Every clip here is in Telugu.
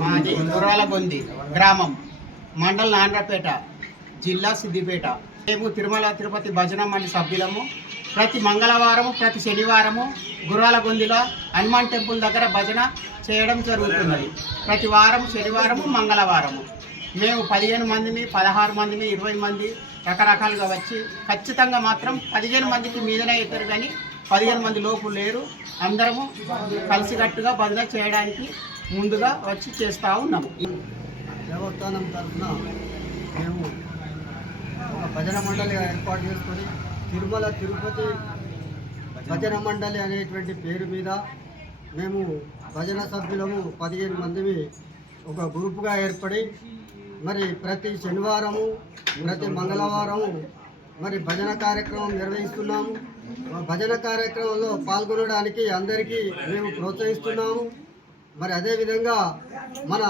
మాది గుర్రాలగొంది గ్రామం, మండల్ నాండ్రపేట, జిల్లా సిద్దిపేట. మేము తిరుమల తిరుపతి భజన మండలి సభ్యులము. ప్రతి మంగళవారము, ప్రతి శనివారము గుర్రాలగొందిలో హనుమాన్ టెంపుల్ దగ్గర భజన చేయడం జరుగుతున్నది. ప్రతి వారం శనివారము, మంగళవారము మేము 15 మందిని, 16 మందిని, 20 మంది రకరకాలుగా వచ్చి ఖచ్చితంగా మాత్రం 15 మందికి మీదనే అవుతారు, కానీ 15 మంది లోపు లేరు. అందరము కలిసికట్టుగా భజన చేయడానికి ముందుగా వచ్చి చేస్తూ ఉన్నాము. దేవస్థానం తరఫున మేము ఒక భజన మండలి ఏర్పాటు చేసుకొని తిరుమల తిరుపతి భజన మండలి అనేటువంటి పేరు మీద మేము భజన సభ్యులము 15 మందిని ఒక గ్రూపుగా ఏర్పడి మరి ప్రతి శనివారము, ప్రతి మంగళవారము మరి భజన కార్యక్రమం నిర్వహిస్తున్నాము. భజన కార్యక్రమంలో పాల్గొనడానికి అందరికీ మేము ప్రోత్సహిస్తున్నాము. మరి అదేవిధంగా మన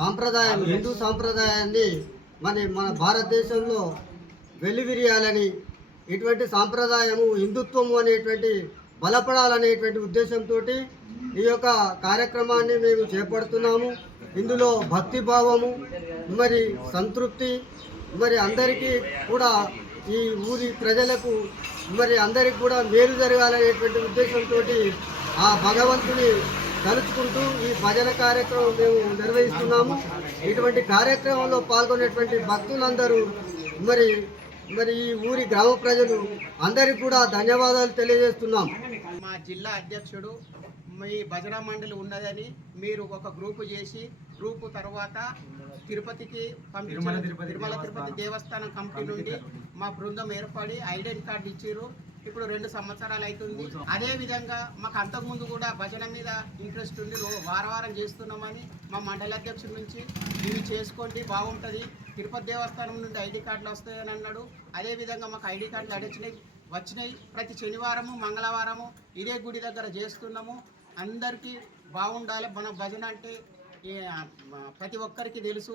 సాంప్రదాయం, హిందూ సాంప్రదాయాన్ని మన భారతదేశంలో వెల్లివిరియాలని, ఇటువంటి సాంప్రదాయము హిందుత్వము అనేటువంటి బలపడాలనేటువంటి ఉద్దేశంతో ఈ యొక్క కార్యక్రమాన్ని మేము చేపడుతున్నాము. ఇందులో భక్తిభావము, మరి సంతృప్తి, మరి అందరికీ కూడా ఈ ఊరి ప్రజలకు మరి అందరికీ కూడా మేలు జరగాలనేటువంటి ఉద్దేశంతో ఆ భగవంతుని తలుచుకుంటూ ఈ భజన కార్యక్రమం మేము నిర్వహిస్తున్నాము. ఇటువంటి కార్యక్రమంలో పాల్గొనేటువంటి భక్తులందరూ మరి ఈ ఊరి గ్రామ ప్రజలు అందరికీ కూడా ధన్యవాదాలు తెలియజేస్తున్నాం. మా జిల్లా అధ్యక్షుడు మీ భజన మండలి ఉన్నదని మీరు ఒక గ్రూపు చేసి గ్రూపు తర్వాత తిరుపతికి పంపించారు. తిరుమల తిరుపతి దేవస్థానం కమిటీ నుండి మా బృందం ఏర్పడి ఐడెంటి కార్డు ఇచ్చారు. ఇప్పుడు 2 సంవత్సరాలు అవుతుంది. అదే విధంగా మాకు అంతకుముందు కూడా భజన మీద ఇంట్రెస్ట్ ఉంది, వారం చేస్తున్నామని మా మండల అధ్యక్షుడి నుంచి ఇవి చేసుకోండి బాగుంటుంది, తిరుపతి దేవస్థానం నుండి ఐడి కార్డులు వస్తాయని అన్నాడు. అదేవిధంగా మాకు ఐడి కార్డులు వచ్చినాయి. ప్రతి శనివారము మంగళవారము ఇదే గుడి దగ్గర చేస్తున్నాము. అందరికీ బాగుండాలి. మన భజన అంటే ప్రతి ఒక్కరికి తెలుసు.